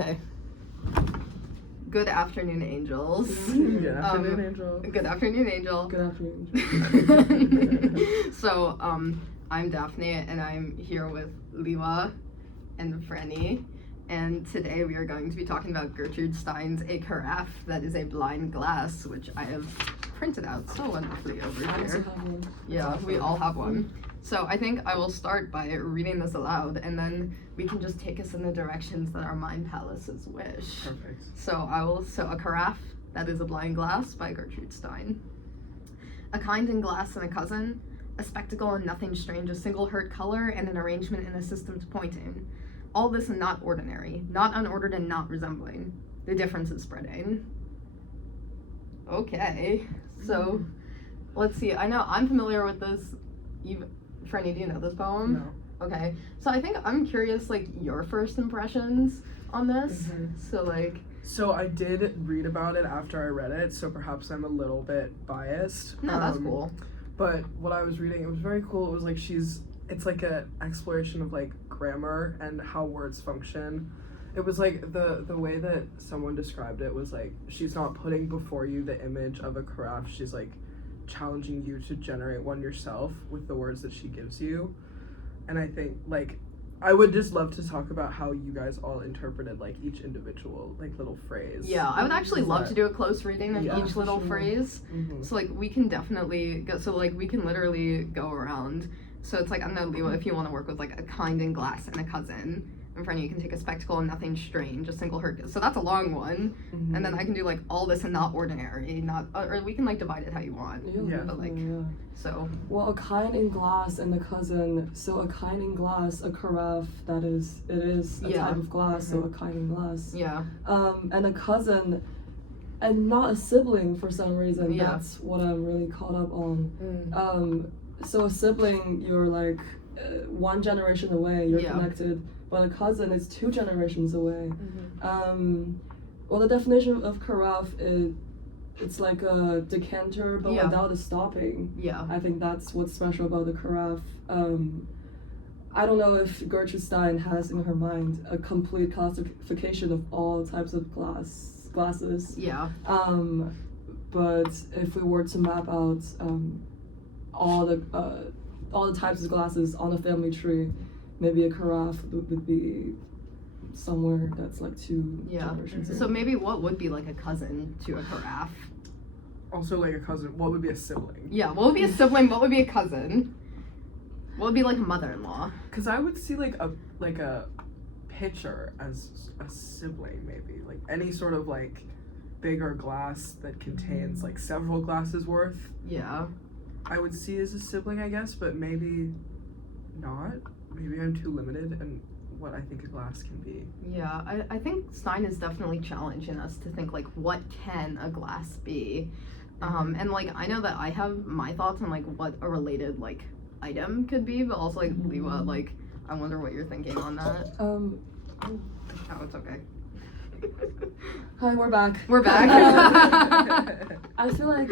Okay. Good afternoon, angels. Good afternoon, Angel. Good afternoon, Angel. Good afternoon. So, I'm Daphne, and I'm here with Liwa and Franny. And today we are going to be talking about Gertrude Stein's A Carafe, that is a blind glass, which I have printed out so wonderfully over I also here. have one. Yeah, we all have one. So I think I will start by reading this aloud, and then we can just take us in the directions that our mind palaces wish. Perfect. So A Carafe, that is a blind glass by Gertrude Stein. A kind in glass and a cousin, a spectacle and nothing strange, a single hurt color and an arrangement in a system to point in. All this not ordinary, not unordered and not resembling. The difference is spreading. Okay, so let's see. I know I'm familiar with this. Franny, do you know this poem? No. Okay, so I think I'm curious, like, your first impressions on this. So I did read about it after I read it, so perhaps I'm a little bit biased. No, that's cool. But what I was reading, it was very cool. It was like it's like an exploration of like grammar and how words function. It was like the way that someone described it was like she's not putting before you the image of a carafe. She's like challenging you to generate one yourself with the words that she gives you. And I think like I would just love to talk about how you guys all interpreted like each individual like little phrase. Yeah, I would actually love to do a close reading of each little sure. phrase. Mm-hmm. So like we can definitely go. So like we can literally go around. So it's like, I don't know, Liwa, if you want to work with like a kind in glass and a cousin. In front of you can take a spectacle and nothing strange, a single hurt. So that's a long one. Mm-hmm. And then I can do like all this and not ordinary, not, or we can like divide it how you want. Yeah. But like, so. Well, a kind in glass and a cousin. So a kind in glass, a carafe. It is a type of glass. So a kind in glass. Yeah. And a cousin, and not a sibling for some reason. Yeah. That's what I'm really caught up on. So a sibling, you're like one generation away. You're connected. But a cousin is 2 generations away. Well, the definition of carafe is it's like a decanter, but without a stopping. Yeah. I think that's what's special about the carafe. I don't know if Gertrude Stein has in her mind a complete classification of all types of glasses. Yeah. But if we were to map out all the types of glasses on a family tree, maybe a carafe would be somewhere that's like 2 generations. So maybe what would be like a cousin to a carafe? Also like a cousin, what would be a sibling? Yeah, what would be a sibling? What would be a cousin? What would be like a mother-in-law? Because I would see like a pitcher as a sibling, maybe like any sort of like bigger glass that contains like several glasses worth. Yeah. I would see as a sibling, I guess, but maybe not. Maybe I'm too limited in what I think a glass can be. Yeah, I think Stein is definitely challenging us to think like, what can a glass be? And like I know that I have my thoughts on like what a related like item could be, but also like Liwa, like I wonder what you're thinking on that. Oh, it's okay. Hi, we're back. We're back. I feel like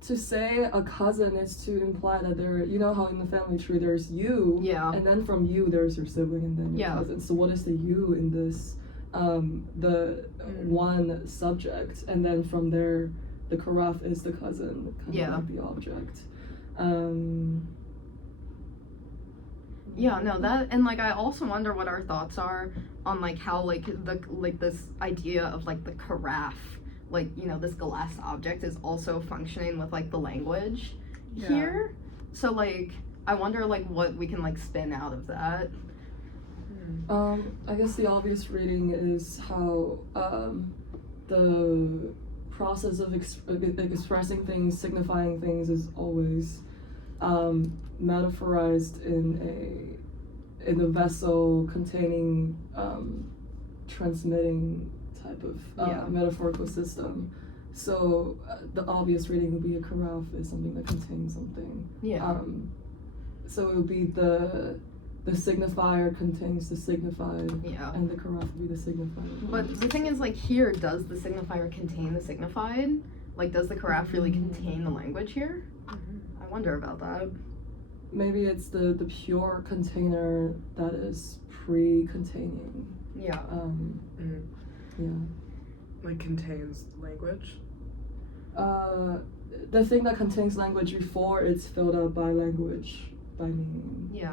to say a cousin is to imply that you know how in the family tree there's you, and then from you there's your sibling and then your cousin. So what is the you in this, the one subject, and then from there the carafe is the cousin, kind of like the object. Yeah, no, that, and like I also wonder what our thoughts are on like how like this idea of like the carafe, like, you know, this glass object is also functioning with like the language here. So like I wonder like what we can like spin out of that. I guess the obvious reading is how the process of expressing things, signifying things is always metaphorized in a vessel containing transmitting type of metaphorical system. So the obvious reading would be a carafe is something that contains something. So it would be the signifier contains the signified, and the carafe would be the signified. But the thing is, like, here, does the signifier contain the signified? Like, does the carafe really contain the language here? I wonder about that. Maybe it's the pure container that is pre-containing. Yeah. Yeah. Like contains language. The thing that contains language before it's filled up by language, by meaning. Yeah.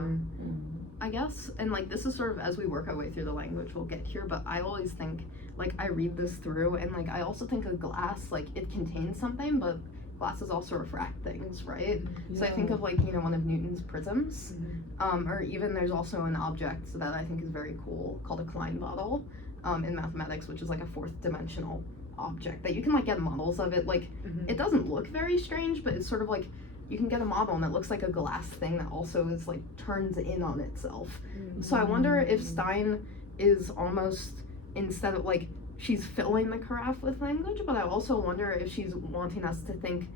I guess, and like this is sort of as we work our way through the language, we'll get here, but I always think, like, I read this through, and like I also think of glass, like it contains something, but glasses also refract things, right? Yeah. So I think of, like, you know, one of Newton's prisms, or even there's also an object that I think is very cool called a Klein bottle in mathematics, which is like a fourth dimensional object that you can like get models of it. Like it doesn't look very strange, but it's sort of like you can get a model and it looks like a glass thing that also is like turns in on itself. So I wonder if Stein is almost, instead of like she's filling the carafe with language, but I also wonder if she's wanting us to think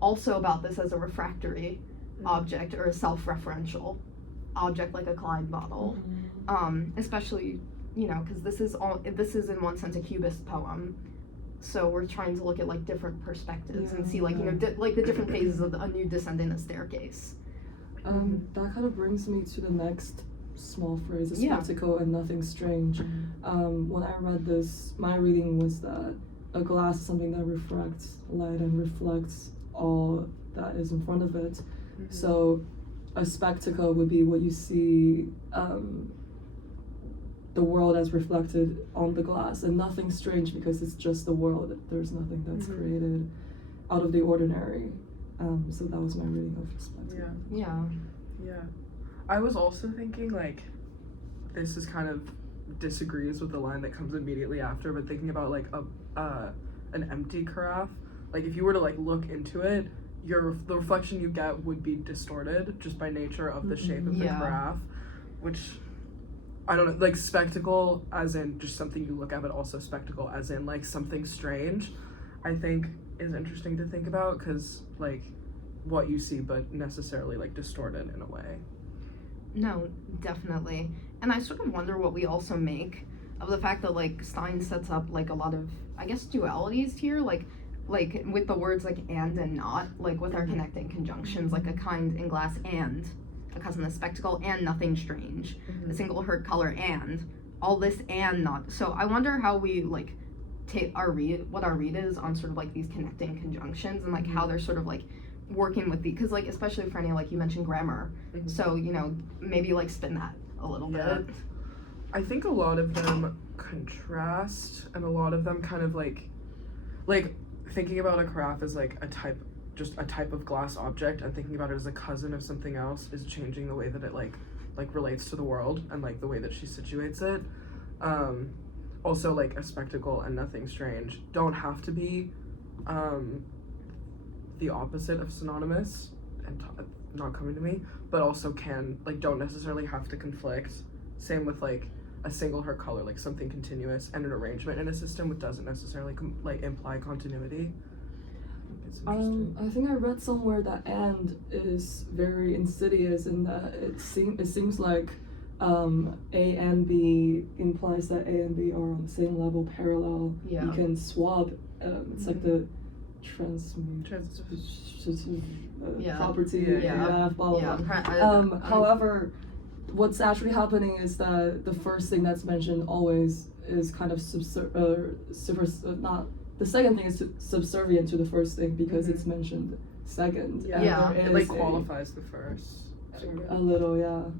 also about this as a refractory object or a self-referential object like a Klein bottle. Especially, you know, because this is in one sense a cubist poem, so we're trying to look at like different perspectives and see like, you know, like the different phases of a new descending a staircase. That kind of brings me to the next small phrase, a Yeah. spectacle and nothing strange. When I read this, my reading was that a glass is something that refracts light and reflects all that is in front of it. So a spectacle would be what you see, the world as reflected on the glass, and nothing strange because it's just the world. There's nothing that's created out of the ordinary. So that was my reading of spectacle. Yeah. I was also thinking, like, this is kind of disagrees with the line that comes immediately after, but thinking about like an empty carafe, like if you were to like look into it, the reflection you get would be distorted just by nature of the shape of the carafe, which I don't know, like spectacle as in just something you look at, but also spectacle as in like something strange, I think is interesting to think about, because like what you see but necessarily like distorted in a way. No, definitely. And I sort of wonder what we also make of the fact that like Stein sets up like a lot of, I guess, dualities here, like with the words like and not, like with our connecting conjunctions, like a kind in glass and a cousin, a spectacle and nothing strange, a single hurt color and all this and not. So I wonder how we like take what our read is on sort of like these connecting conjunctions and like how they're sort of like working with because like especially for any, like you mentioned grammar, so you know maybe like spin that a little bit. I think a lot of them contrast, and a lot of them kind of like thinking about a carafe as like a type of glass object, and thinking about it as a cousin of something else is changing the way that it like relates to the world and like the way that she situates it. Also like a spectacle and nothing strange don't have to be the opposite of synonymous and not coming to me, but also can like don't necessarily have to conflict. Same with like a single hurt color, like something continuous, and an arrangement in a system which doesn't necessarily like imply continuity. It's interesting. I think I read somewhere that and is very insidious in that it seems like A and B implies that A and B are on the same level, parallel. Yeah. You can swap. It's like the property of graph, blah blah blah. However, what's actually happening is that the first thing that's mentioned always is kind of not the second thing is subservient to the first thing because it's mentioned second. It like qualifies the first. A little,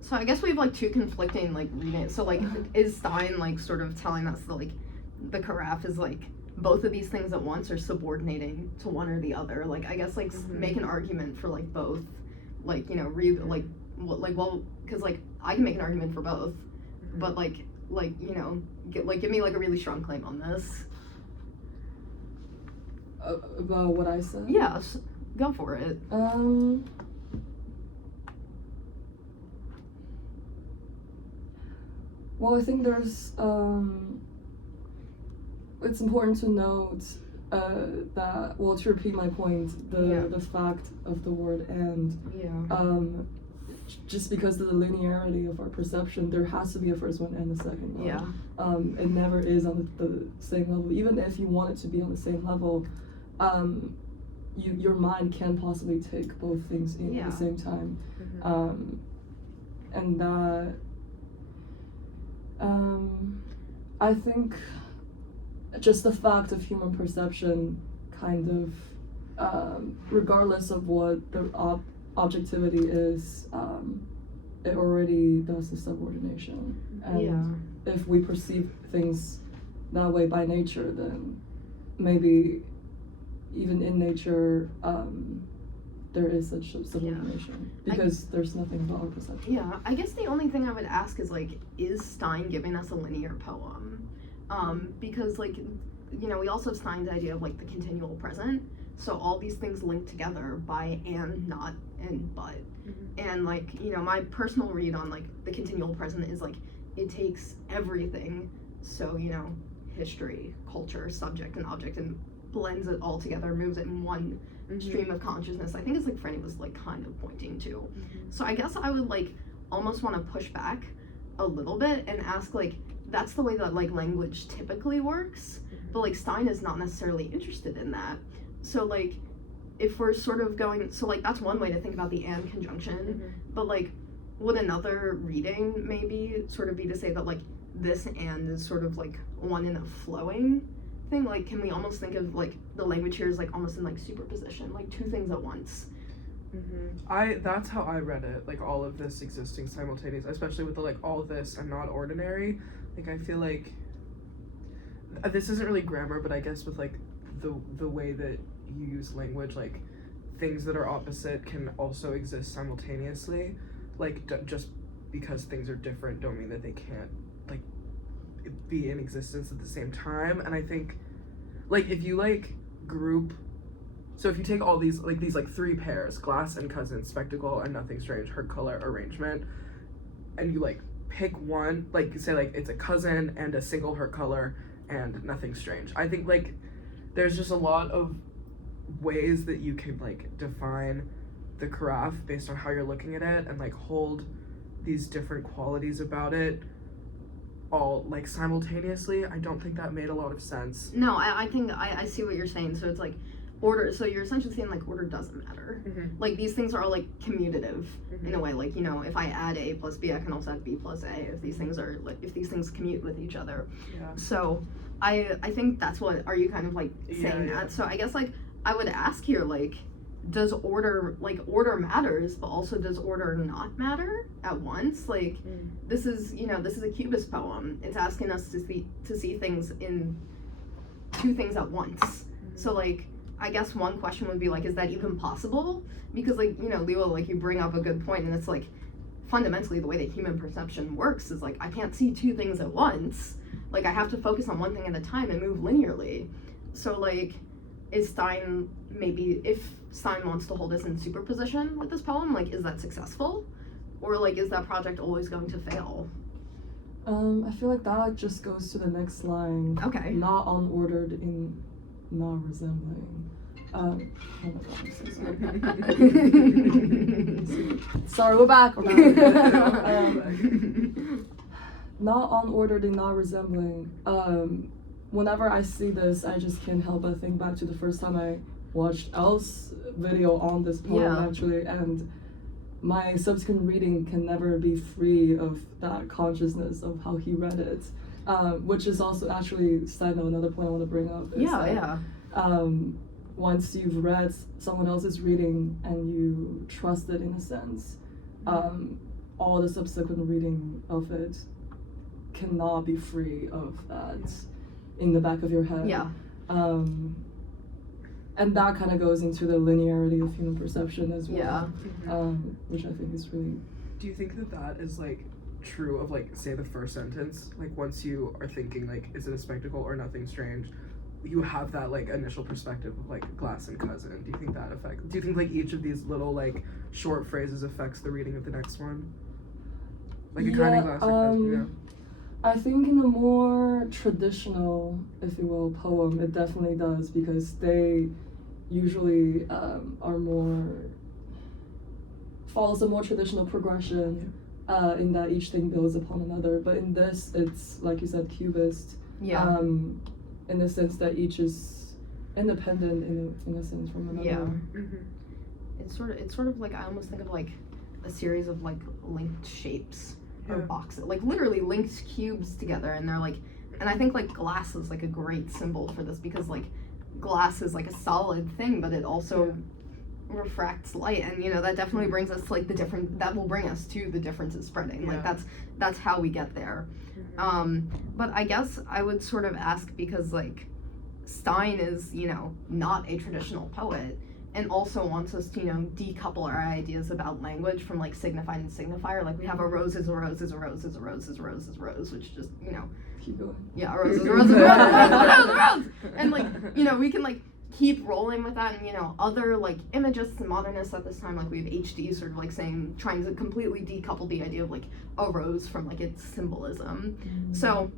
So I guess we have like two conflicting like readings. So like, is Stein like sort of telling us that like the carafe is like both of these things at once or subordinating to one or the other? Like I guess like make an argument for like both. Like, you know, read like what like well because like I can make an argument for both, but like you know give me like a really strong claim on this. About what I said? Yes, go for it. Well, I think there's it's important to note that, well, to repeat my point, the fact of the word and, just because of the linearity of our perception, there has to be a first one and a second one. It never is on the same level. Even if you want it to be on the same level, your mind can possibly take both things in at the same time. And that I think just the fact of human perception kind of, regardless of what the objectivity is, it already does the subordination. And if we perceive things that way by nature, then maybe even in nature, there is such subordination because there's nothing about our perception. Yeah, I guess the only thing I would ask is like, is Stein giving us a linear poem? Because like, you know, we also have Stein's idea of like the continual present. So all these things link together by and, not, and but. And like, you know, my personal read on like the continual present is like, it takes everything. So, you know, history, culture, subject, and object, and blends it all together, moves it in one stream of consciousness. I think it's like Franny was like kind of pointing to. So I guess I would like almost want to push back a little bit and ask like, that's the way that like language typically works, but like Stein is not necessarily interested in that. So like, if we're sort of going, so like that's one way to think about the and conjunction, but like would another reading maybe sort of be to say that like this and is sort of like one in a flowing thing? Like, can we almost think of like the language here is like almost in like superposition, like two things at once? That's how I read it, like all of this existing simultaneous, especially with the like all this and not ordinary. Like I feel like this isn't really grammar, but I guess with like the way that you use language, like things that are opposite can also exist simultaneously. Like just because things are different don't mean that they can't like be in existence at the same time. And I think like if you like group, so if you take all these like three pairs, glass and cousin, spectacle and nothing strange, her color arrangement, and you like pick one, like say like it's a cousin and a single her color and nothing strange, I think like there's just a lot of ways that you can like define the carafe based on how you're looking at it and like hold these different qualities about it all like simultaneously. I don't think that made a lot of sense. No, I think I see what you're saying. So it's like order, so you're essentially saying like order doesn't matter. Like these things are all like commutative in a way, like, you know, if I add A plus B, I can also add B plus A if these things are like, if these things commute with each other. So I think that's what, are you kind of like saying that? So I guess like I would ask here, like, does order, like order matters, but also does order not matter at once? Like this is, you know, this is a cubist poem. It's asking us to see things in two things at once. So like, I guess one question would be like, is that even possible? Because like, you know, Leo, like you bring up a good point, and it's like fundamentally the way that human perception works is like, I can't see two things at once. Like I have to focus on one thing at a time and move linearly. So like, is Stein, maybe if Stein wants to hold us in superposition with this poem, like is that successful? Or like, is that project always going to fail? I feel like that just goes to the next line. Okay. Not unordered in not resembling. Oh my god, I'm so sorry. Sorry, we're back. Not unordered and not resembling. Whenever I see this, I just can't help but think back to the first time I watched Elle's video on this poem, actually, and my subsequent reading can never be free of that consciousness of how he read it, which is also actually, side note, another point I want to bring up is once you've read someone else's reading and you trust it in a sense, all the subsequent reading of it cannot be free of that in the back of your head. And that kind of goes into the linearity of human perception as well, which I think is really... Do you think that that is like true of like, say, the first sentence? Like once you are thinking like, is it a spectacle or nothing strange, you have that like initial perspective of like glass and cousin. Do you think that affects, do you think like each of these little like short phrases affects the reading of the next one? Like a kind of glass and cousin, you know? I think in a more traditional, if you will, poem, it definitely does, because they usually are more, follows a more traditional progression in that each thing builds upon another. But in this, it's, like you said, cubist, in the sense that each is independent in a sense from another. It's sort of like, I almost think of like a series of like linked shapes or boxes, like literally linked cubes together, and they're like And I think like glass is like a great symbol for this because like glass is like a solid thing, but it also refracts light, and you know that definitely brings us to like that will bring us to the differences spreading. Like that's how we get there. But I guess I would sort of ask, because like Stein is, you know, not a traditional poet, and also wants us to, you know, decouple our ideas about language from like signified and signifier. Like we have a rose is a rose is a rose is a rose is a rose is a rose, which just, you know, Keep going. yeah, a rose is a rose is a rose is a rose is a rose. And like, you know, we can like keep rolling with that, and you know, other like imagists and modernists at this time, like we have HD sort of like saying, trying to completely decouple the idea of like a rose from like its symbolism. So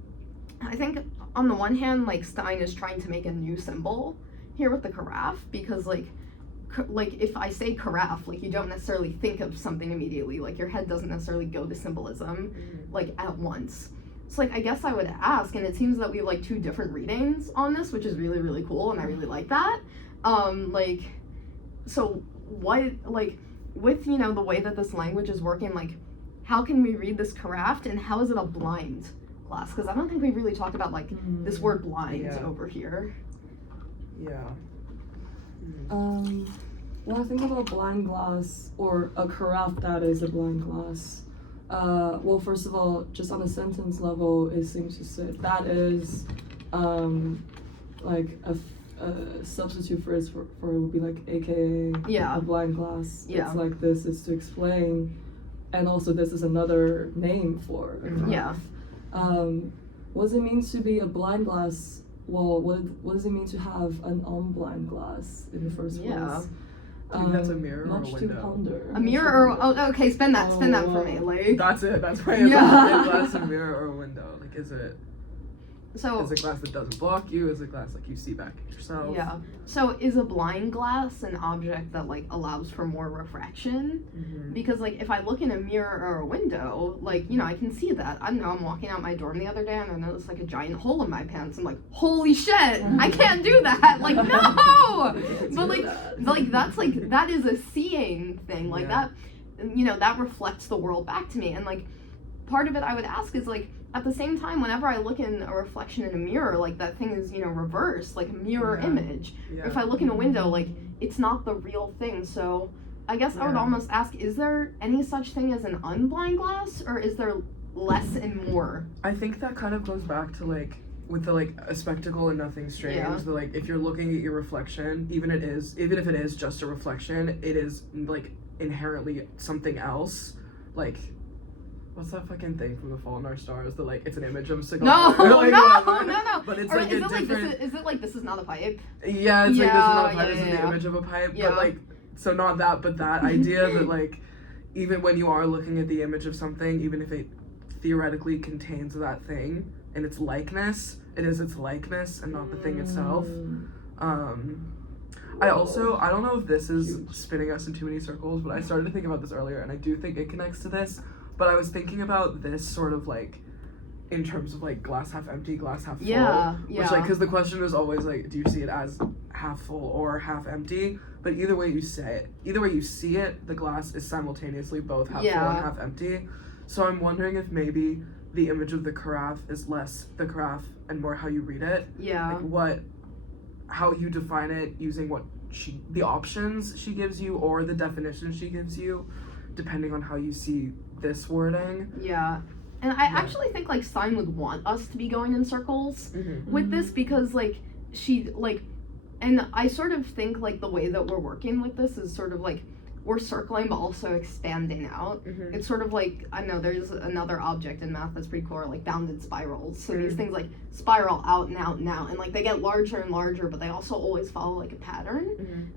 I think on the one hand, like Stein is trying to make a new symbol here with the carafe, because like if I say carafe, like you don't necessarily think of something immediately, like your head doesn't necessarily go to symbolism like at once. So like I guess I would ask, and it seems that we have like two different readings on this, which is really, really cool, and I really like that. Like, so what, like, with, you know, the way that this language is working, like, how can we read this carafe, and how is it a blind glass? Because I don't think we've really talked about like this word blind over here. When I think about blind glass, or a carafe that is a blind glass, well, first of all, just on a sentence level, it seems to say that is like a substitute phrase for it would be like AKA a blind glass. It's like this is to explain, and also this is another name for a carafe. What does it mean to be a blind glass? Well, what does it mean to have an unblind glass in the first place? I think that's a mirror or a window. To ponder. A mirror or, oh, okay, spin that for me, like. That's it, that's why it's a glass, a mirror, or a window. Like, is it a glass that doesn't block you? Is it glass like you see back at yourself? Yeah. So is a blind glass an object that like allows for more refraction? Because like if I look in a mirror or a window, like, you know, I can see that. I don't know, I'm walking out my dorm the other day and I noticed like a giant hole in my pants. I'm like, holy shit, I can't do that. Like, no. But like that's like, that is a seeing thing. Like that, you know, that reflects the world back to me. And like part of it I would ask is like, at the same time, whenever I look in a reflection in a mirror, like that thing is, you know, reversed, like a mirror image. If I look in a window, like it's not the real thing. So I guess I would almost ask, is there any such thing as an unblind glass, or is there less and more? I think that kind of goes back to like, with the like a spectacle and nothing strange, the like if you're looking at your reflection, even if it is just a reflection, it is like inherently something else. Like, what's that fucking thing from The Fault in Our Stars? The like, it's an image of a cigar. No. But it's or like is a it different. Like, is it like this is not a pipe? Yeah, it's like this is not a pipe. This is the image of a pipe. But like, so not that, but that idea that like, even when you are looking at the image of something, even if it theoretically contains that thing and its likeness, it is its likeness and not the thing itself. I don't know if this is spinning us in too many circles, but I started to think about this earlier, and I do think it connects to this. But I was thinking about this sort of like, in terms of like glass half empty, glass half full. Which like, because the question was always like, do you see it as half full or half empty? But either way you see it, the glass is simultaneously both half full and half empty. So I'm wondering if maybe the image of the carafe is less the carafe and more how you read it. Like how you define it using the options she gives you or the definition she gives you, depending on how you see this wording. And I actually think like Stein would want us to be going in circles with this, because like she like, and I sort of think like the way that we're working with this is sort of like we're circling but also expanding out. It's sort of like, I don't know, there's another object in math that's pretty cool, like bounded spirals. So these things like spiral out and out and out, and like they get larger and larger, but they also always follow like a pattern.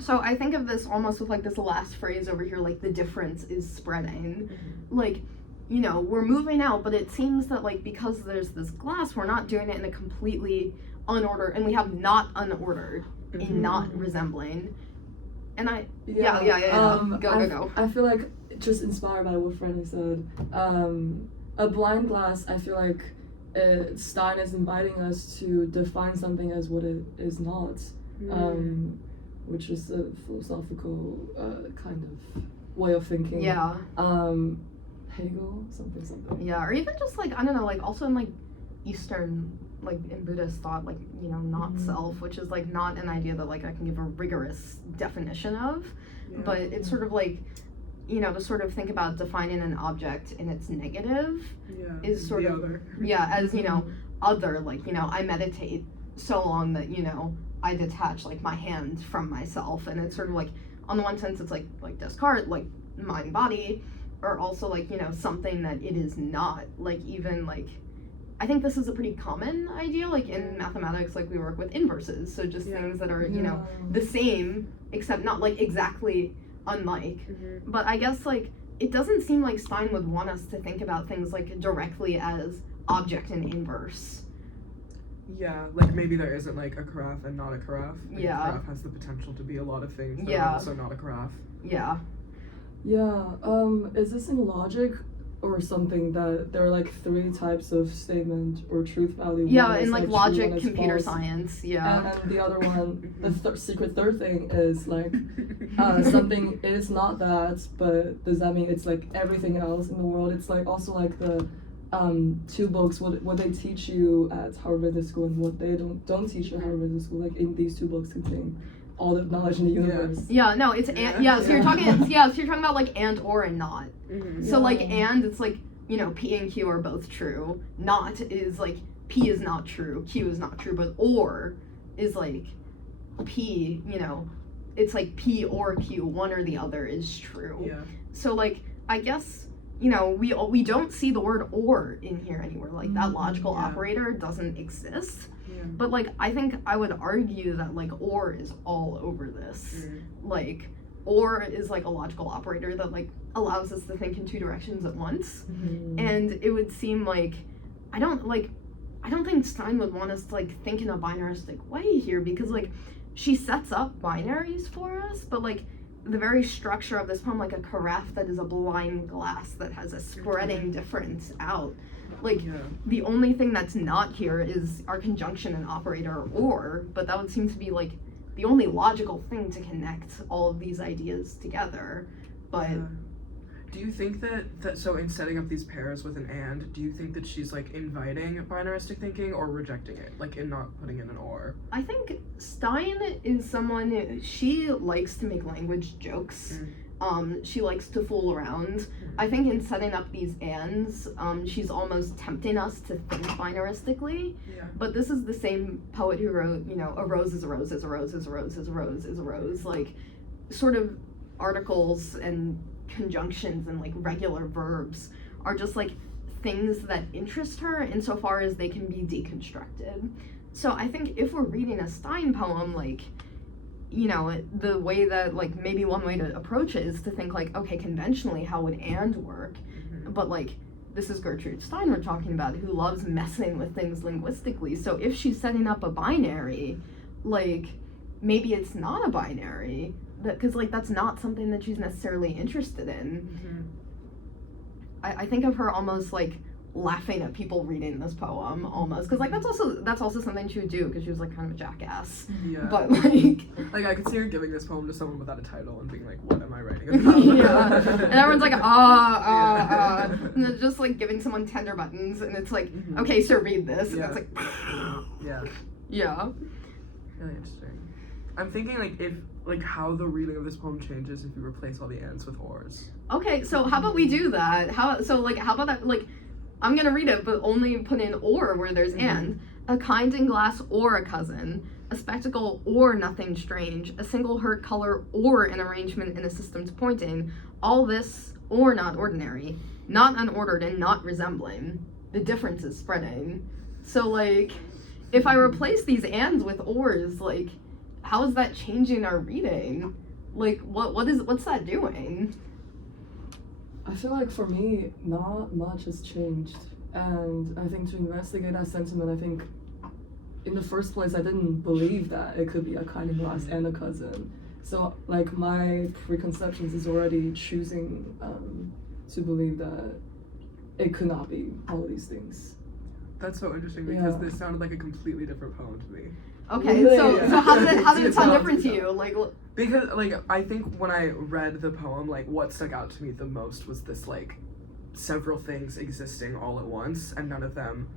So I think of this almost with like this last phrase over here, like the difference is spreading. Like, you know, we're moving out, but it seems that like because there's this glass, we're not doing it in a completely unordered, and we have not unordered in not resembling. And go. I feel like, just inspired by what Franny said, a blind glass, I feel like Stein is inviting us to define something as what it is not. Which is a philosophical kind of way of thinking. Yeah. Hegel, something. Yeah, or even just like, I don't know, like also in like Eastern, like in Buddhist thought, like, you know, not self, which is like not an idea that like I can give a rigorous definition of, but it's sort of like, you know, to sort of think about defining an object in its negative is sort of other. as, you know, other, like, you know, I meditate so long that, you know, I detach like my hand from myself, and it's sort of like, on the one sense it's like Descartes, like mind body, or also like, you know, something that it is not, like even like, I think this is a pretty common idea, like in mathematics, like we work with inverses, so just things that are, you know, the same except not like exactly unlike. But I guess like it doesn't seem like Stein would want us to think about things like directly as object and inverse. Yeah, like maybe there isn't like a carafe and not a carafe. Like Yeah. A carafe has the potential to be a lot of things that Yeah. are also not a carafe. Yeah. Yeah, is this in logic or something that there are like 3 types of statement or truth value? Yeah, One is, in like true, logic, one is computer false. science, yeah. And the other one, the secret third thing is like something, it is not that, but does that mean it's like everything else in the world? It's like also like the 2 books, what they teach you at Harvard Business School and what they don't teach you at Harvard Business School. Like in these 2 books contain all the knowledge in the universe. Yeah, no, it's so you're talking so you're talking about like and, or, and not. So like and, it's like, you know, P and Q are both true. Not is like P is not true, Q is not true, but or is like P, you know, it's like P or Q, one or the other is true. Yeah. So like I guess, you know, we don't see the word or in here anywhere. Like that logical operator doesn't exist. But like I think I would argue that like or is all over this. Like or is like a logical operator that like allows us to think in 2 directions at once. And it would seem like I don't think Stein would want us to like think in a binaristic way here, because like she sets up binaries for us, but like the very structure of this poem, like a carafe that is a blind glass that has a spreading difference out. Like the only thing that's not here is our conjunction and operator or, but that would seem to be like the only logical thing to connect all of these ideas together. But do you think that so in setting up these pairs with an and, do you think that she's like inviting binaristic thinking or rejecting it, like in not putting in an or? I think Stein is someone, she likes to make language jokes. She likes to fool around. I think in setting up these ands, she's almost tempting us to think binaristically. But this is the same poet who wrote, you know, a rose is a rose is a rose is a rose is a rose is a rose. Like sort of articles and conjunctions and like regular verbs are just like things that interest her insofar as they can be deconstructed. So I think if we're reading a Stein poem, like, you know, the way that like maybe one way to approach it is to think like, okay, conventionally how would and work? But like this is Gertrude Stein we're talking about, who loves messing with things linguistically. So if she's setting up a binary, like maybe it's not a binary, because like that's not something that she's necessarily interested in. I think of her almost like laughing at people reading this poem almost, because like that's also something she would do, because she was like kind of a jackass. But like I could see her giving this poem to someone without a title and being like, what am I writing about? And everyone's like and then just like giving someone tender buttons, and it's like, okay, sir, read this, and it's like really interesting. I'm thinking like if like how the reading of this poem changes if you replace all the ands with ors. Okay, so how about we do that? How about that, like I'm gonna read it, but only put in or where there's and. A kind and glass or a cousin, a spectacle or nothing strange, a single hurt color or an arrangement in a system's pointing, all this or not ordinary, not unordered and not resembling. The difference is spreading. So like, if I replace these ands with ors, like, how is that changing our reading? Like, what's that doing? I feel like for me, not much has changed. And I think to investigate that sentiment, I think in the first place, I didn't believe that it could be a kind of glass and a cousin. So like my preconceptions is already choosing to believe that it could not be all of these things. That's so interesting, because this sounded like a completely different poem to me. Okay, so how did it sound different to you? Like, because like I think when I read the poem, like what stuck out to me the most was this like several things existing all at once, and none of them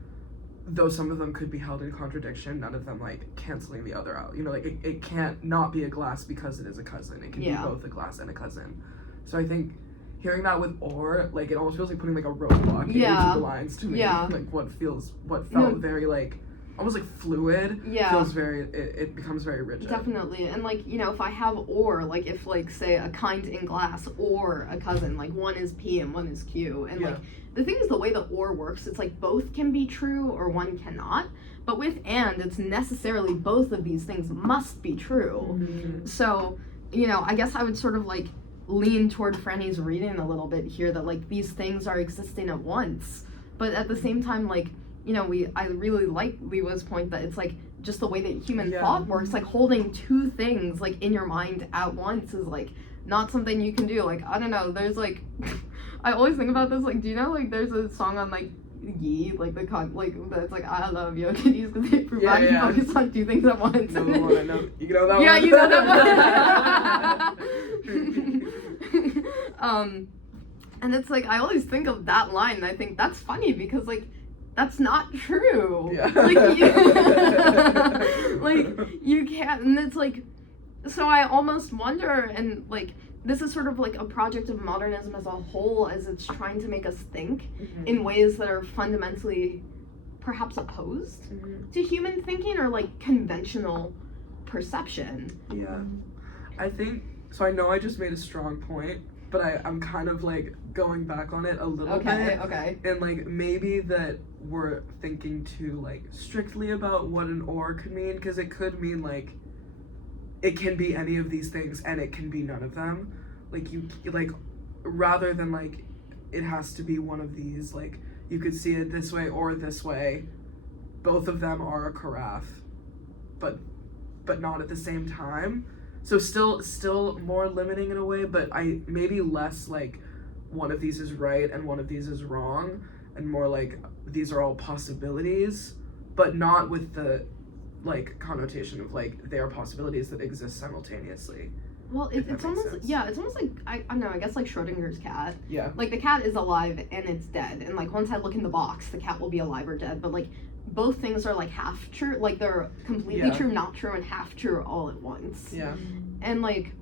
though some of them could be held in contradiction, none of them like canceling the other out. You know, like it can't not be a glass because it is a cousin. It can be both a glass and a cousin. So I think hearing that with or, like, it almost feels like putting like a roadblock in each of the lines to me. Like what felt very like almost like fluid. Feels very it becomes very rigid. Definitely. And like, you know, if I have or, like if like say a kind in glass or a cousin, like one is P and one is Q, and like the thing is the way the or works, it's like both can be true or one cannot. But with and, it's necessarily both of these things must be true. Mm-hmm. So, you know, I guess I would sort of like lean toward Franny's reading a little bit here, that like these things are existing at once, but at the same time, like, you know, I really like Liwa's point that it's like just the way that human thought works, like holding two things like in your mind at once is like not something you can do. Like, I don't know, there's like I always think about this, like, do you know like there's a song on like Yi, like the like that's like I love Yokinis because they provide you focus on two things at once. No, the one I know. You know that one? Yeah, you know that one. And it's like I always think of that line and I think that's funny because like that's not true. Like you can't, and it's like, so I almost wonder, and like this is sort of like a project of modernism as a whole, as it's trying to make us think in ways that are fundamentally perhaps opposed to human thinking or like conventional perception. Yeah, I think so. I know I just made a strong point, but I'm kind of like going back on it a little bit. Okay. And like maybe that we're thinking too like strictly about what an or could mean, because it could mean like it can be any of these things and it can be none of them. Like you like rather than like it has to be one of these, like you could see it this way or this way. Both of them are a carafe, but not at the same time. So still more limiting in a way, but I maybe less like one of these is right and one of these is wrong, and more like these are all possibilities, but not with the like connotation of like they are possibilities that exist simultaneously. Well, it's almost sense. It's almost like I don't know, I guess like Schrodinger's cat. Yeah. Like the cat is alive and it's dead, and like once I look in the box, the cat will be alive or dead, but like both things are like half true, like they're completely true, not true, and half true all at once. Yeah. And like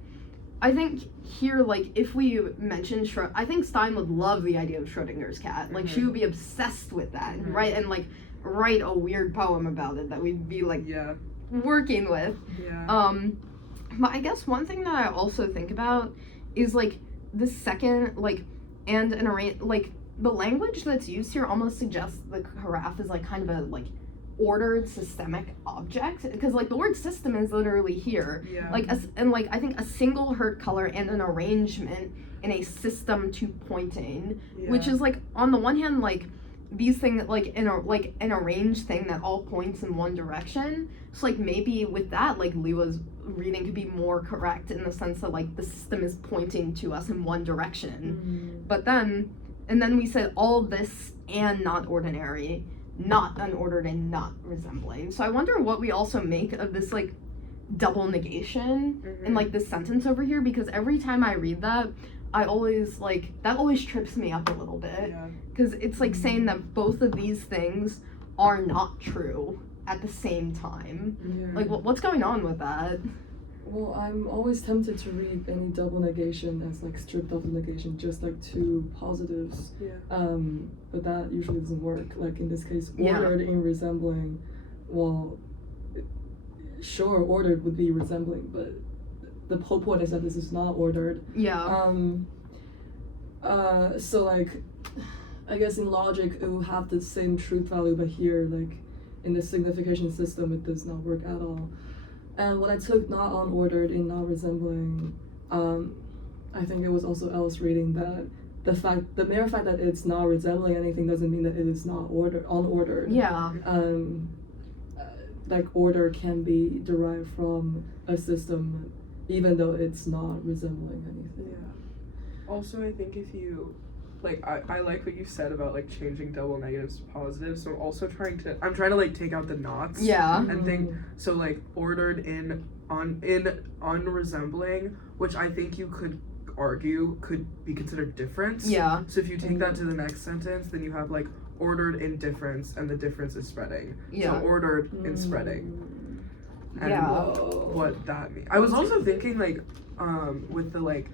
I think here, like if we mention I think Stein would love the idea of Schrodinger's cat. Like she would be obsessed with that, right? And like write a weird poem about it that we'd be like working with. Yeah. But I guess one thing that I also think about is like the second like and an array, like the language that's used here almost suggests the carafe is like kind of a like ordered systemic object, because like the word system is literally here, like and like I think a single hurt color and an arrangement in a system to pointing, which is like on the one hand like these things like in a like an arranged thing that all points in one direction. So like maybe with that like Liwa's reading could be more correct in the sense that like the system is pointing to us in one direction, but then we said all this and not ordinary, not unordered and not resembling. So I wonder what we also make of this like double negation in like this sentence over here, because every time I read that I always like that always trips me up a little bit, because it's like saying that both of these things are not true at the same time. Like what's going on with that? Well, I'm always tempted to read any double negation as like strict double negation, just like two positives. But that usually doesn't work. Like in this case, ordered in resembling. Well, sure, ordered would be resembling, but the whole point is that this is not ordered. So like, I guess in logic it will have the same truth value, but here like in the signification system it does not work at all. And when I took not unordered in not resembling, I think it was also Elle's reading that the mere fact that it's not resembling anything doesn't mean that it is not unordered. Like order can be derived from a system even though it's not resembling anything. Also, I think if you like I like what you said about like changing double negatives to positives. So I'm also trying to like take out the knots. And think so like ordered in unresembling, which I think you could argue could be considered difference. So if you take that to the next sentence, then you have like ordered in difference, and the difference is spreading. Yeah. So ordered in spreading. And Yeah. what that means. I was also thinking like with the like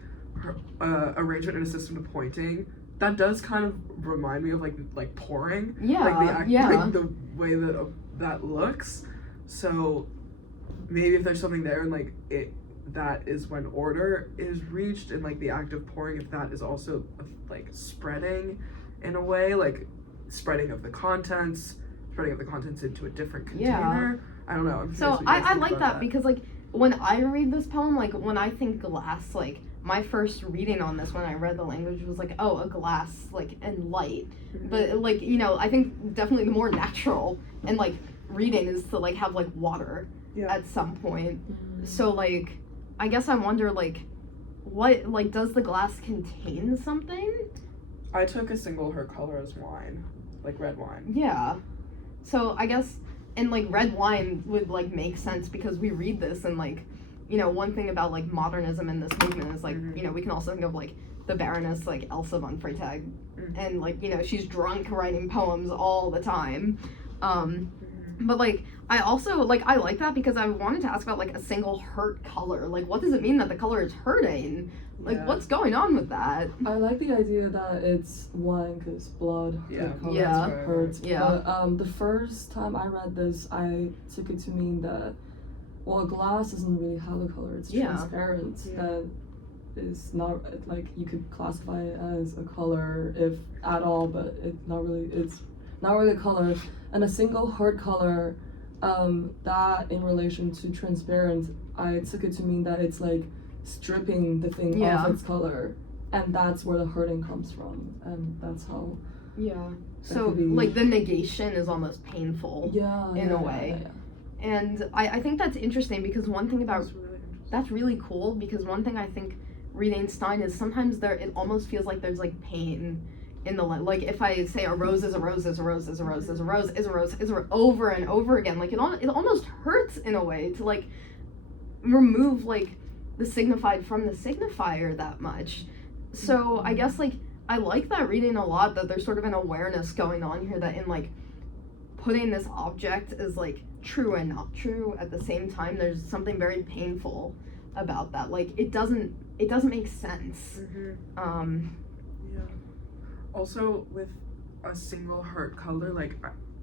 arrangement in a system to pointing, that does kind of remind me of like pouring. Yeah, Like yeah. like the way that that looks. So maybe if there's something there and like it, that is when order is reached, and like the act of pouring, if that is also like spreading in a way, like spreading of the contents into a different container. I don't know. I'm So curious what you guys I think like about that because like when I read this poem, like when I think glass, like my first reading on this when I read the language was like, oh, a glass, like, and light. But like, you know, I think definitely the more natural and like reading is to like have like water at some point. So like I guess I wonder like what, like, does the glass contain something? I took a single her color as wine, like red wine. Yeah. So I guess, and like red wine would like make sense because we read this and like, you know, one thing about like modernism in this movement is like, you know, we can also think of like the Baroness like Elsa von Freytag, and like, you know, she's drunk writing poems all the time. But like I also like, I like that because I wanted to ask about like a single hurt color. Like what does it mean that the color is hurting? Like what's going on with that? I like the idea that it's wine because blood the color Yeah. hurts. Yeah. But the first time I read this, I took it to mean that, well, glass doesn't really have a color. It's transparent. That is not like you could classify it as a color if at all, but it's not really a color. And a single hard color, that in relation to transparent, I took it to mean that it's like stripping the thing off its color, and that's where the hurting comes from, and that's how. Yeah. So like the negation is almost painful. In a way. Yeah. And I think that's interesting because one thing about that's really cool because one thing I think reading Stein is sometimes it almost feels like there's like pain in the like if I say a rose is a rose is a rose is a rose is a rose is a rose is a rose over and over again, like it almost hurts in a way to like remove like the signified from the signifier that much. So I guess like I like that reading a lot, that there's sort of an awareness going on here that in like putting this object as like true and not true at the same time, there's something very painful about that. Like it doesn't make sense. Also with a single hurt color, like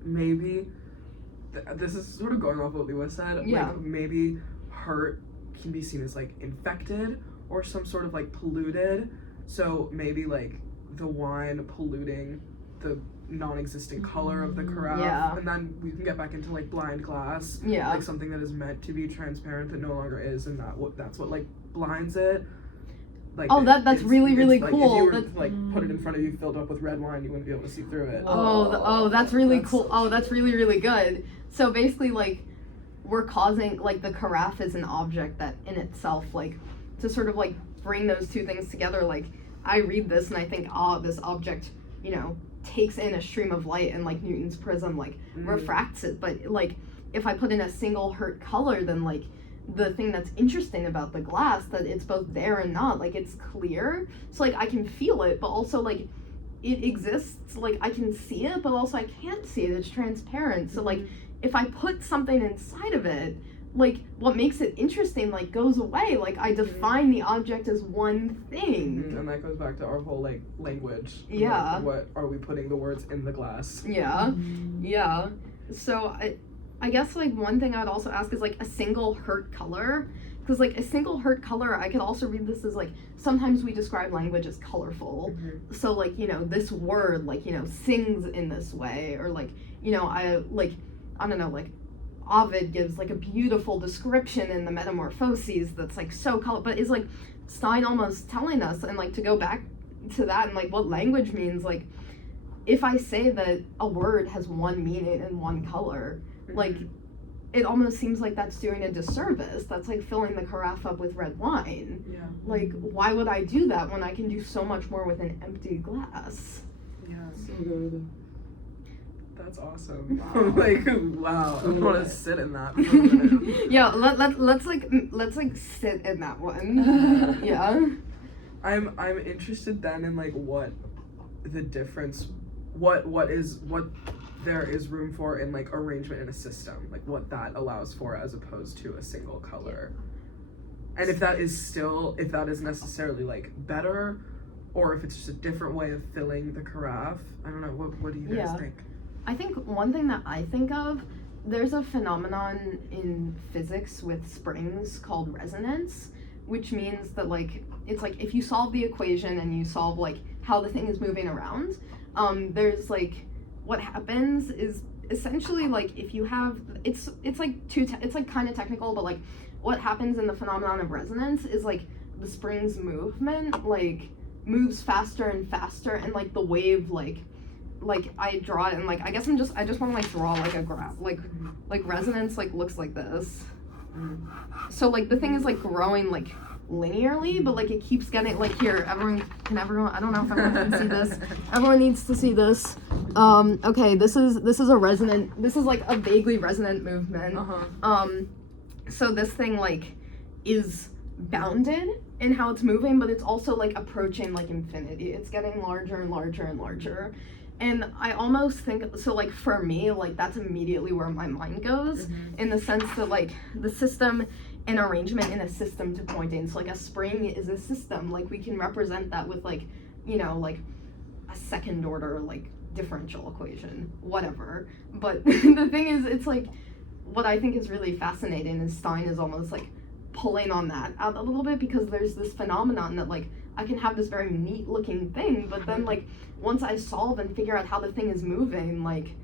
maybe this is sort of going off what Lua said. Like maybe hurt can be seen as like infected or some sort of like polluted. So maybe like the wine polluting the non-existent color of the carafe, and then we can get back into like blind glass, like something that is meant to be transparent that no longer is, and that's what like blinds it. Like that's really like, cool. If you were to, like put it in front of you filled up with red wine, you wouldn't be able to see through it. That's really cool. That's really good. So basically like we're causing like the carafe is an object that in itself, like to sort of like bring those two things together. Like I read this and I think, this object, you know, takes in a stream of light and like Newton's prism like refracts it. But like if I put in a single hurt color, then like the thing that's interesting about the glass, that it's both there and not, like it's clear, so like I can feel it, but also like it exists, like I can see it, but also I can't see it, it's transparent. So like if I put something inside of it, like what makes it interesting like goes away. Like I define the object as one thing. And that goes back to our whole like language. Like, what are we putting the words in the glass? So I guess like one thing I'd also ask is like a single hurt color, because like a single hurt color, I could also read this as like sometimes we describe language as colorful. So like, you know, this word like, you know, sings in this way, or like, you know, I don't know, like Ovid gives like a beautiful description in the Metamorphoses that's like so color, but is like Stein almost telling us, and like to go back to that and like what language means, like if I say that a word has one meaning and one color, like it almost seems like that's doing a disservice. That's like filling the carafe up with red wine. Like why would I do that when I can do so much more with an empty glass? So good. That's awesome. Like wow, I want to sit in that for a minute. Let's sit in that one. I'm interested then in like what the difference what there is room for in like arrangement in a system, like what that allows for as opposed to a single color. And if that is necessarily like better, or if it's just a different way of filling the carafe. I don't know, what do you guys think? I think one thing that I think of, there's a phenomenon in physics with springs called resonance, which means that like it's like if you solve the equation and you solve like how the thing is moving around, there's like what happens is essentially like if you have it's like kind of technical, but like what happens in the phenomenon of resonance is like the spring's movement like moves faster and faster, and like the wave like I draw it, and like I just want to like draw like a graph like resonance like looks like this. So like the thing is like growing like linearly, but like it keeps getting like here, everyone I don't know if everyone can see this. Everyone needs to see this. Okay, this is like a vaguely resonant movement. So this thing like is bounded in how it's moving, but it's also like approaching like infinity. It's getting larger and larger and larger. And I almost think, so like for me, like that's immediately where my mind goes, in the sense that like the system and arrangement in a system to pointing. So like a spring is a system, like we can represent that with like, you know, like a second order like differential equation, whatever. But the thing is, it's like, what I think is really fascinating is Stein is almost like pulling on that out a little bit, because there's this phenomenon that like I can have this very neat looking thing, but then like once I solve and figure out how the thing is moving, like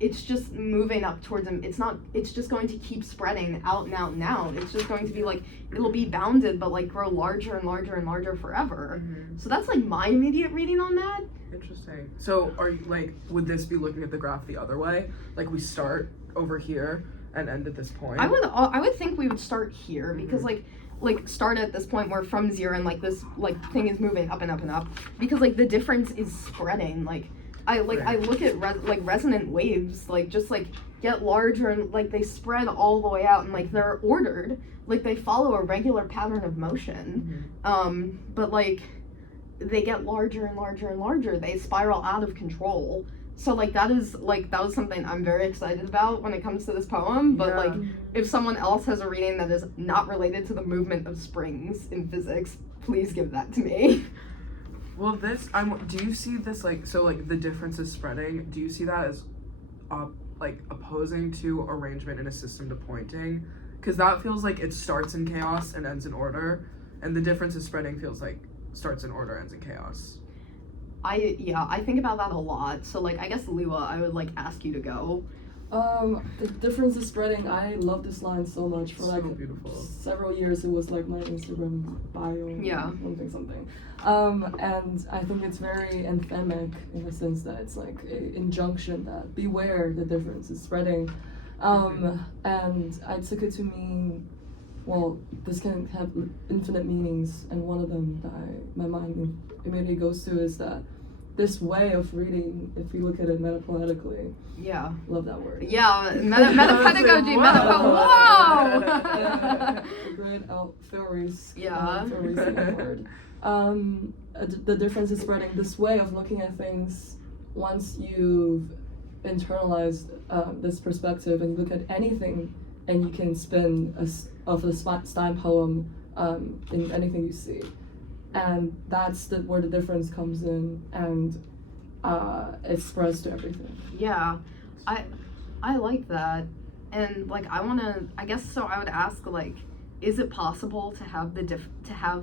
it's just moving up towards him. It's just going to keep spreading out and out and out. It's just going to be like, it'll be bounded, but like grow larger and larger and larger forever. So that's like my immediate reading on that. Interesting. So are you like, would this be looking at the graph the other way? Like we start over here and end at this point? I would think we would start here, because like start at this point where from zero and like this like thing is moving up and up and up, because like the difference is spreading. Like I look at resonant waves, like just like get larger and like they spread all the way out, and like they're ordered, like they follow a regular pattern of motion. But like they get larger and larger and larger, they spiral out of control. So like that was something I'm very excited about when it comes to this poem. But like if someone else has a reading that is not related to the movement of springs in physics, please give that to me. Well, do you see this like, so like the difference is spreading, do you see that as like opposing to arrangement in a system to pointing? Because that feels like it starts in chaos and ends in order, and the difference is spreading feels like starts in order, ends in chaos. I think about that a lot. So like I guess Lua, I would like ask you to go. The difference is spreading. I love this line so much. For like beautiful. Several years it was like my Instagram bio. Something. And I think it's very anthemic in the sense that it's like an injunction that beware, the difference is spreading. And I took it to mean, well, this can have infinite meanings, and one of them that my mind immediately goes to is that this way of reading, if you look at it metapoetically, love that word. Metapedagogy, whoa! The great Fairies. Word. The difference is spreading. This way of looking at things, once you've internalized this perspective and you look at anything, and you can spin a Stein poem in anything you see. And that's where the difference comes in, and it spreads to everything. Yeah, I like that. And like I would ask, like, is it possible to have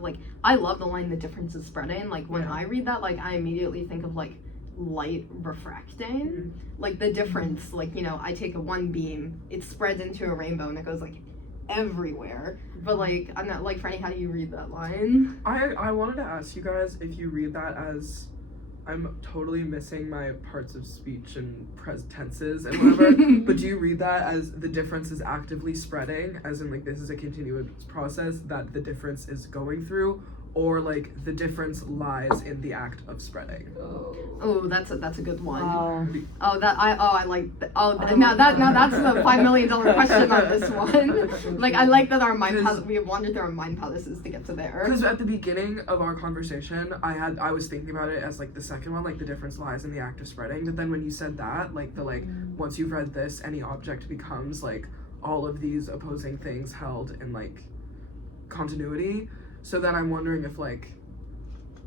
like, I love the line, the difference is spreading. Like when I read that, like I immediately think of like light refracting, like the difference, like, you know, I take one beam, it spreads into a rainbow and it goes like everywhere. But like I'm not like, Franny, how do you read that line? I wanted to ask you guys if you read that as, I'm totally missing my parts of speech and tenses and whatever, but do you read that as the difference is actively spreading, as in like this is a continuous process that the difference is going through, or like the difference lies in the act of spreading. Oh, that's a good one. Wow. I like now that's the $5 million question on this one. Like, I like that we have wandered through our mind palaces to get to there. Because at the beginning of our conversation, I was thinking about it as like the second one, like the difference lies in the act of spreading. But then when you said that, like once you've read this, any object becomes like all of these opposing things held in like continuity. So then I'm wondering if like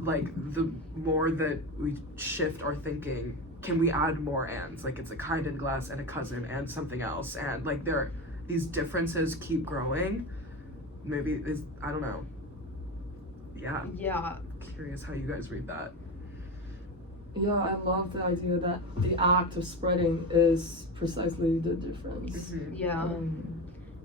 the more that we shift our thinking, can we add more ands? Like it's a kind and glass and a cousin and something else, and like these differences keep growing. Maybe I don't know. Yeah. Yeah. Curious how you guys read that. Yeah, I love the idea that the act of spreading is precisely the difference. Mm-hmm. Yeah.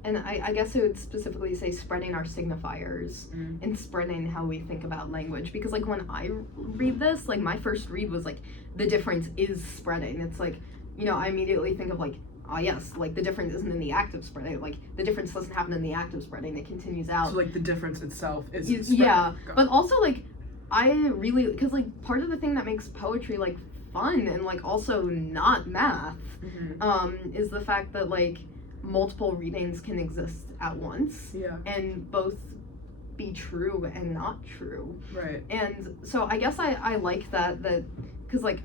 And I guess it would specifically say spreading our signifiers and spreading how we think about language. Because, like, when I read this, like, my first read was, like, the difference is spreading. It's, like, you know, I immediately think of, like, yes, like, the difference isn't in the act of spreading. Like, the difference doesn't happen in the act of spreading. It continues out. So, like, the difference itself is spreading. Yeah. But also, like, I really... Because, like, part of the thing that makes poetry, like, fun and, like, also not math is the fact that, like, multiple readings can exist at once and both be true and not true. Right. And so I guess I like that because like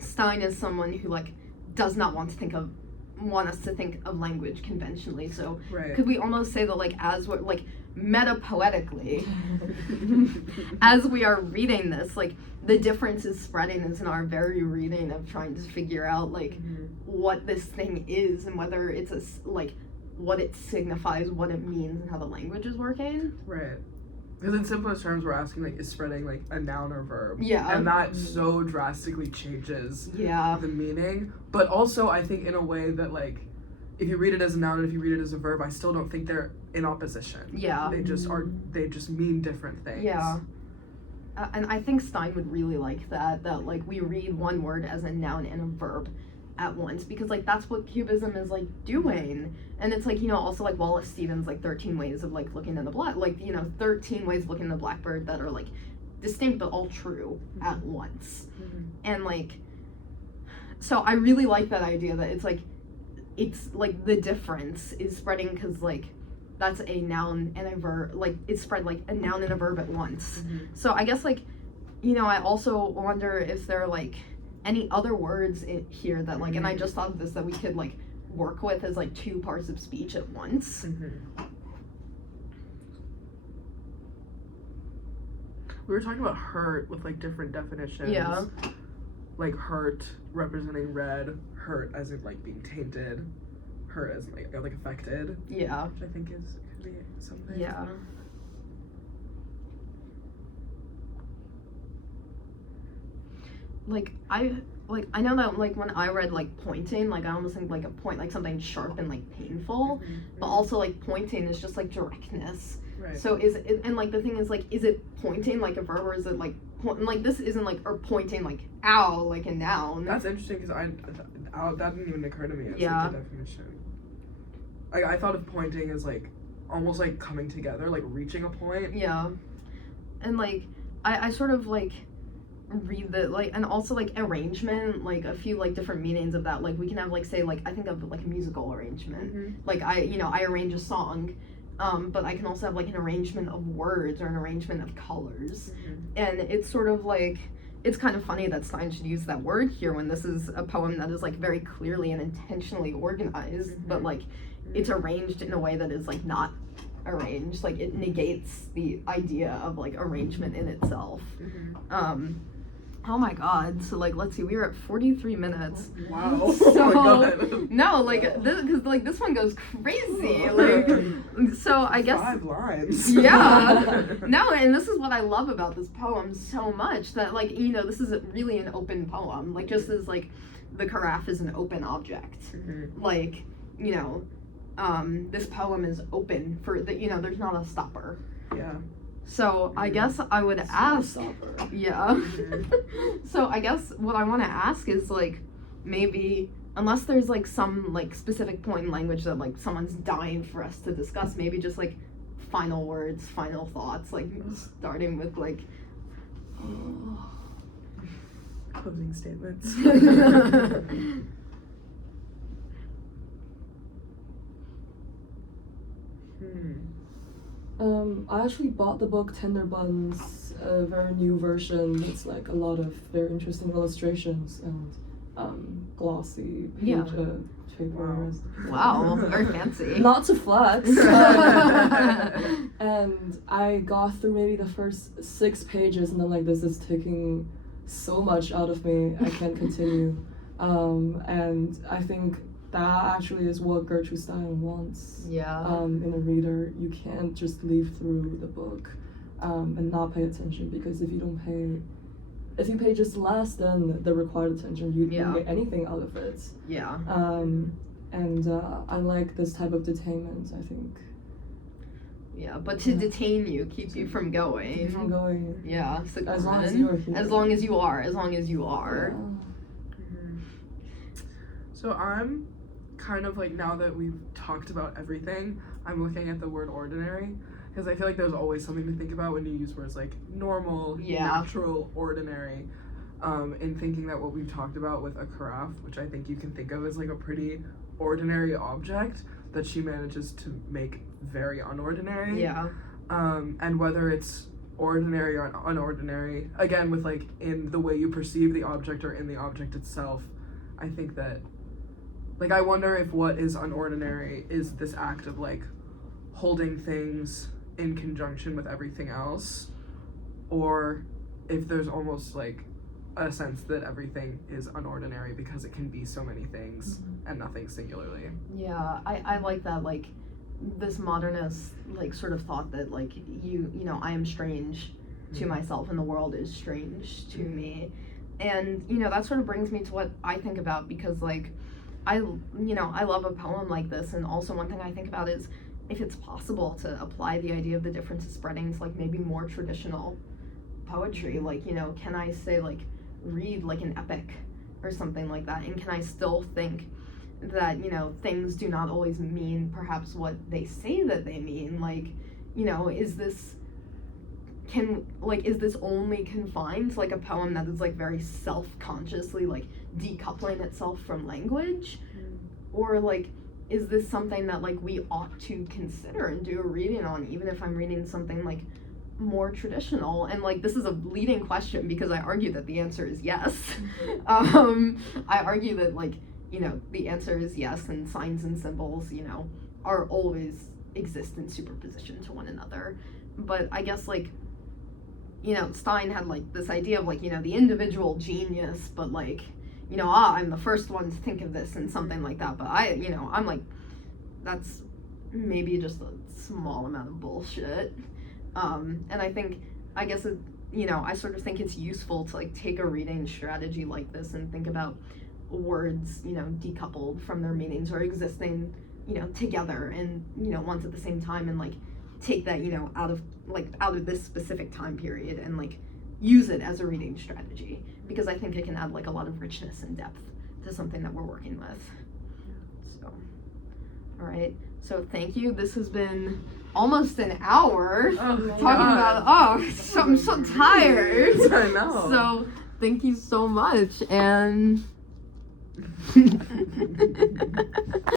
Stein is someone who like does not want us to think of language conventionally. So could we almost say that like as we're like meta-poetically as we are reading this, like the difference is spreading is in our very reading of trying to figure out like what this thing is and whether it's like what it signifies, what it means, and how the language is working. Right. Because in simplest terms, we're asking like, is spreading like a noun or verb? Yeah. And that so drastically changes the meaning. But also, I think in a way that like, if you read it as a noun and if you read it as a verb, I still don't think they're in opposition. Yeah. They just mean different things. Yeah. And I think Stein would really like that like we read one word as a noun and a verb at once, because like that's what Cubism is like doing. And it's like, you know, also like Wallace Stevens, like 13 ways of like looking at the black, like, you know, 13 ways of looking at the blackbird that are like distinct but all true at once. And like, so I really like that idea that it's like the difference is spreading because like that's a noun and a verb, like it's spread like a noun and a verb at once. So I guess like, you know, I also wonder if there are like any other words in here that like, and I just thought of this, that we could like work with as like two parts of speech at once. We were talking about hurt with like different definitions. Yeah. Like hurt representing red, hurt as in like being tainted, hurt as like affected. Yeah. Which I think could be something. Yeah. I know that like when I read like pointing, like I almost think like a point, like something sharp and like painful, but also like pointing is just like directness. Right. So is it, and like the thing is like, is it pointing like a verb, or is it like like this isn't like, or pointing like ow like a noun? That's interesting because that didn't even occur to me as like the definition. I thought of pointing as like almost like coming together, like reaching a point. Yeah. And like I sort of like read the like, and also like arrangement, like a few like different meanings of that. Like we can have like, say like, I think of like a musical arrangement. Like I arrange a song, but I can also have like an arrangement of words or an arrangement of colors. And it's sort of like, it's kind of funny that Stein should use that word here when this is a poem that is like very clearly and intentionally organized, but like it's arranged in a way that is like not arranged. Like it negates the idea of like arrangement in itself. Oh my god, so like let's see, we were at 43 minutes. Wow. So oh my god. no, like this, because like this one goes crazy. Like so I guess 5 lines. Yeah. No, and this is what I love about this poem so much, that like, you know, this is really an open poem. Like just as like the carafe is an open object. Like, you know, this poem is open for the, you know, there's not a stopper. Yeah. So I guess I would ask, yeah. So I guess what I want to ask is like, maybe, unless there's like some like specific point in language that like someone's dying for us to discuss, maybe just like final words, final thoughts, like starting with like Closing statements. I actually bought the book Tender Buns, a very new version. It's like a lot of very interesting illustrations and glossy Yeah. paper. wow, very fancy. Not to flex. And I got through maybe the first 6 pages and I'm like, this is taking so much out of me, I can't continue. And I think that actually is what Gertrude Stein wants Yeah. in a reader. You can't just leaf through the book and not pay attention, because if you pay just less than the required attention, you Yeah. don't get anything out of it. Yeah. And I like this type of detainment, I think. Yeah, but to detain you, keep you from going. Keep from going. Yeah, so As long as then, you're here. as long as you are, as long as you are. Yeah. So I'm kind of like, now that we've talked about everything, I'm looking at the word ordinary, because I feel like there's always something to think about when you use words like normal, Yeah. natural, ordinary, in thinking that what we've talked about with a carafe, which I think you can think of as like a pretty ordinary object that she manages to make very unordinary. Yeah. And whether it's ordinary or unordinary, again, with like in the way you perceive the object or in the object itself, I think that, like, I wonder if what is unordinary is this act of like holding things in conjunction with everything else, or if there's almost like a sense that everything is unordinary because it can be so many things and nothing singularly. Yeah, I like that, like, this modernist, like, sort of thought that, like, you know, I am strange to myself and the world is strange to me. And, you know, that sort of brings me to what I think about, because, like, I love a poem like this, and also one thing I think about is if it's possible to apply the idea of the difference of spreading to, like, maybe more traditional poetry, like, you know, can I say, like, read, like, an epic or something like that, and can I still think that, you know, things do not always mean perhaps what they say that they mean, like, you know, is this only confined to, like, a poem that is, like, very self-consciously, like, decoupling itself from language? Or, like, is this something that, like, we ought to consider and do a reading on, even if I'm reading something, like, more traditional? And, like, this is a leading question because I argue that the answer is yes. I argue that, like, you know, the answer is yes, and signs and symbols, you know, are always exist in superposition to one another. But I guess, like, you know, Stein had, like, this idea of, like, you know, the individual genius, but, like, you know, I'm the first one to think of this and something like that. But I'm like, that's maybe just a small amount of bullshit. And I guess, you know, I sort of think it's useful to, like, take a reading strategy like this and think about words, you know, decoupled from their meanings or existing, you know, together and, you know, once at the same time, and, like, take that, you know, out of this specific time period and, like, use it as a reading strategy, because I think it can add, like, a lot of richness and depth to something that we're working with. So, all right. So thank you. This has been almost an hour talking about, I'm so tired. I know. So thank you so much, and